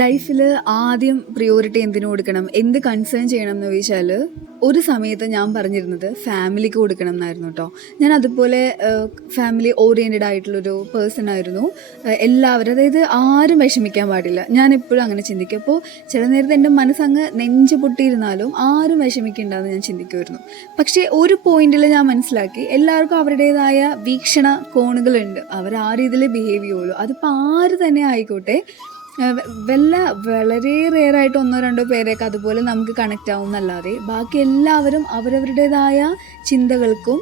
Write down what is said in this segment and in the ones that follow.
ലൈഫിൽ ആദ്യം പ്രിയോറിറ്റി എന്തിനു കൊടുക്കണം, എന്ത് കൺസേൺ ചെയ്യണം എന്ന് ചോദിച്ചാൽ ഒരു സമയത്ത് ഞാൻ പറഞ്ഞിരുന്നത് ഫാമിലിക്ക് കൊടുക്കണം എന്നായിരുന്നു കേട്ടോ. ഞാൻ അതുപോലെ ഫാമിലി ഓറിയൻറ്റഡ് ആയിട്ടുള്ളൊരു പേഴ്സൺ ആയിരുന്നു. എല്ലാവരും, അതായത് ആരും വിഷമിക്കാൻ പാടില്ല, ഞാൻ എപ്പോഴും അങ്ങനെ ചിന്തിക്കും. അപ്പോൾ ചില നേരത്തെ എൻ്റെ മനസ്സങ്ങ് നെഞ്ച് പൊട്ടിയിരുന്നാലും ആരും വിഷമിക്കേണ്ടെന്ന് ഞാൻ ചിന്തിക്കുമായിരുന്നു. പക്ഷേ ഒരു പോയിന്റിൽ ഞാൻ മനസ്സിലാക്കി, എല്ലാവർക്കും അവരുടേതായ വീക്ഷണ കോണുകളുണ്ട്, അവർ ആ രീതിയിൽ ബിഹേവ് ചെയ്യുള്ളൂ. അതിപ്പോൾ ആര് തന്നെ ആയിക്കോട്ടെ. വളരെ റെയറായിട്ട് ഒന്നോ രണ്ടോ പേരെയൊക്കെ അതുപോലെ നമുക്ക് കണക്റ്റ് ആവും എന്നല്ലാതെ ബാക്കി എല്ലാവരും അവരവരുടേതായ ചിന്തകൾക്കും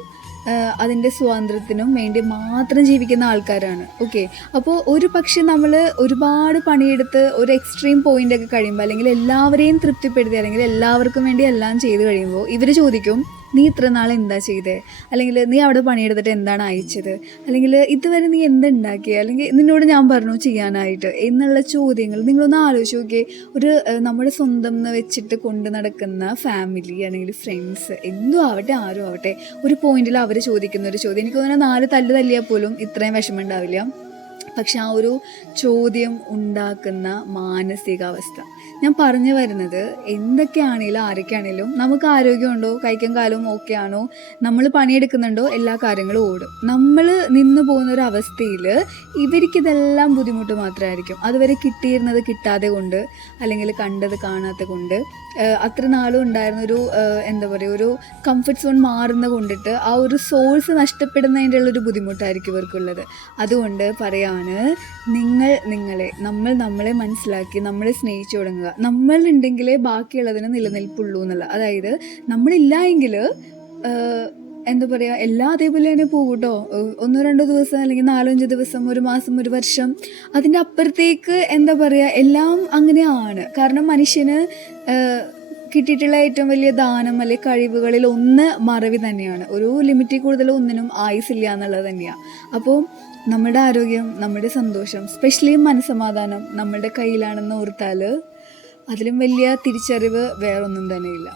അതിൻ്റെ സ്വാതന്ത്ര്യത്തിനും വേണ്ടി മാത്രം ജീവിക്കുന്ന ആൾക്കാരാണ്. ഓക്കെ, അപ്പോൾ ഒരു പക്ഷേ നമ്മൾ ഒരുപാട് പണിയെടുത്ത് ഒരു എക്സ്ട്രീം പോയിൻ്റൊക്കെ കഴിയുമ്പോൾ, അല്ലെങ്കിൽ എല്ലാവരെയും തൃപ്തിപ്പെടുത്തി, അല്ലെങ്കിൽ എല്ലാവർക്കും വേണ്ടി എല്ലാം ചെയ്ത് കഴിയുമ്പോൾ ഇവർ ചോദിക്കും, നീ ഇത്ര നാൾ എന്താ ചെയ്തേ, അല്ലെങ്കിൽ നീ അവിടെ പണിയെടുത്തിട്ട് എന്താണ് അയച്ചത്, അല്ലെങ്കിൽ ഇതുവരെ നീ എന്തുണ്ടാക്കിയത്, അല്ലെങ്കിൽ നിന്നോട് ഞാൻ പറഞ്ഞു ചെയ്യാനായിട്ട് എന്നുള്ള ചോദ്യങ്ങൾ നിങ്ങളൊന്ന് ആലോചിച്ച് നോക്കിയേ. ഒരു നമ്മുടെ സ്വന്തം എന്ന് വെച്ചിട്ട് കൊണ്ട് നടക്കുന്ന ഫാമിലി അല്ലെങ്കിൽ ഫ്രണ്ട്സ് എന്തും ആവട്ടെ, ആരും ആവട്ടെ, ഒരു പോയിന്റിൽ അവർ ചോദിക്കുന്ന ഒരു ചോദ്യം, എനിക്ക് തോന്നുന്നത് 4 തല്ല് തല്ലിയാൽ പോലും ഇത്രയും വിഷമം ഉണ്ടാവില്ല. പക്ഷെ ആ ഒരു ചോദ്യം ഉണ്ടാക്കുന്ന മാനസികാവസ്ഥ, ഞാൻ പറഞ്ഞു വരുന്നത്, എന്തൊക്കെയാണെങ്കിലും ആരൊക്കെയാണെങ്കിലും നമുക്ക് ആരോഗ്യമുണ്ടോ, കൈക്കും കാലും ഓക്കെ ആണോ, നമ്മൾ പണിയെടുക്കുന്നുണ്ടോ, എല്ലാ കാര്യങ്ങളും ഓടും. നമ്മൾ നിന്ന് പോകുന്നൊരവസ്ഥയിൽ ഇവർക്കിതെല്ലാം ബുദ്ധിമുട്ട് മാത്രമായിരിക്കും. അതുവരെ കിട്ടിയിരുന്നത് കിട്ടാതെ കൊണ്ട്, അല്ലെങ്കിൽ കണ്ടത് കാണാത്ത കൊണ്ട്, അത്ര നാളും ഉണ്ടായിരുന്നൊരു എന്താ പറയുക, ഒരു കംഫർട്ട് സോൺ മാറുന്ന കൊണ്ടിട്ട് ആ ഒരു സോഴ്സ് നഷ്ടപ്പെടുന്നതിൻ്റെ ഉള്ളൊരു ബുദ്ധിമുട്ടായിരിക്കും ഇവർക്കുള്ളത്. അതുകൊണ്ട് പറയാണ്, നമ്മൾ നമ്മളെ മനസ്സിലാക്കി നമ്മളെ സ്നേഹിച്ചു തുടങ്ങുക. നമ്മളുണ്ടെങ്കിലേ ബാക്കിയുള്ളതിന് നിലനിൽപ്പുള്ളൂ എന്നുള്ള, അതായത് നമ്മളില്ല എങ്കിൽ എന്താ പറയുക, എല്ലാം അതേപോലെ തന്നെ പോകും കേട്ടോ. 1-2 ദിവസം, അല്ലെങ്കിൽ 4-5 ദിവസം, 1 മാസം, 1 വർഷം, അതിൻ്റെ അപ്പുറത്തേക്ക് എന്താ പറയുക, എല്ലാം അങ്ങനെയാണ്. കാരണം മനുഷ്യന് കിട്ടിയിട്ടുള്ള ഏറ്റവും വലിയ ദാനം അല്ലെങ്കിൽ കഴിവുകളിൽ ഒന്ന് മറവി തന്നെയാണ്. ഒരു ലിമിറ്റിൽ കൂടുതൽ ഒന്നിനും ആയുസില്ല എന്നുള്ളത് തന്നെയാണ്. അപ്പോൾ നമ്മുടെ ആരോഗ്യം, നമ്മുടെ സന്തോഷം, സ്പെഷ്യലി മനസ്സമാധാനം നമ്മളുടെ കയ്യിലാണെന്ന് ഓർത്താൽ അതിലും വലിയ തിരിച്ചറിവ് വേറൊന്നും തന്നെയില്ല.